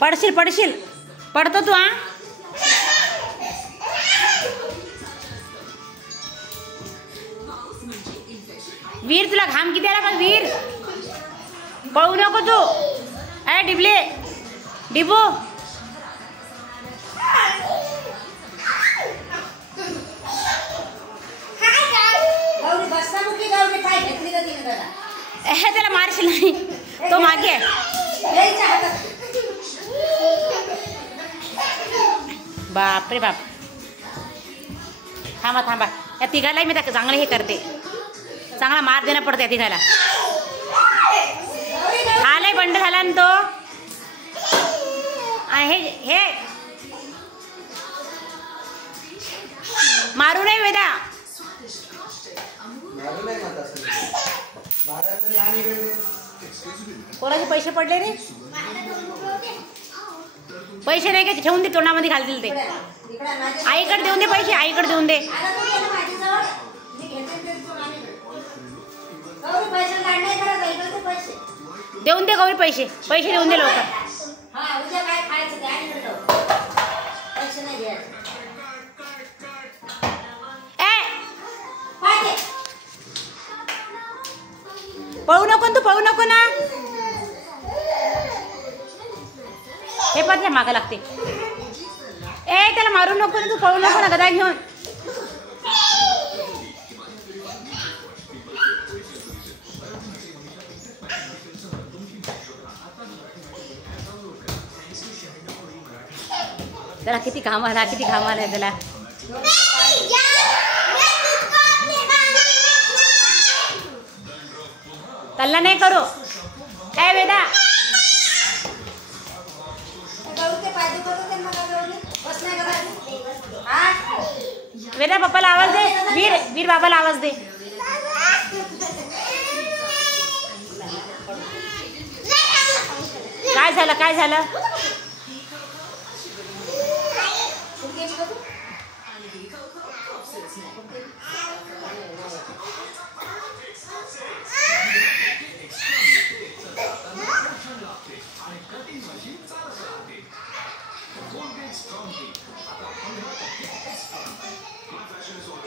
पडशील पडशील, पडतो तू. हा वीर, तुला घाम किती आला का वीर? पळू नको तू. अरे डिबले, डिबू. त्याला मारशील नाही, तो मागे. बाप रे बाप. थांबा थांबा, या तिघालाही मी त्या चांगलं हे करते, चांगला मार देणं पडतं या तिघाला. हा लय बंड झाला ना तो. हे मारू नये वेदा. कोणाचे पैसे पडले रे? पैसे नाही का, ठेवून दे, तोंडामध्ये घालतील ते. आईकडे देऊन दे पैसे, आईकडे देऊन दे. देऊन दे गौरी पैसे, पैसे देऊन दे लवकर. पळू नको तू, पळू नको ना. हे पण ते मागं लागते. त्याला मारू नको ना तू, पळू नको ना गदा घेऊन. त्याला किती घाम आला, किती घाम आलाय त्याला. कल्ला नाही करू. वेदा, वेदा पप्पाला आवाज दे. वीर, वीर बाबाला आवाज दे. काय झालं, काय झालं?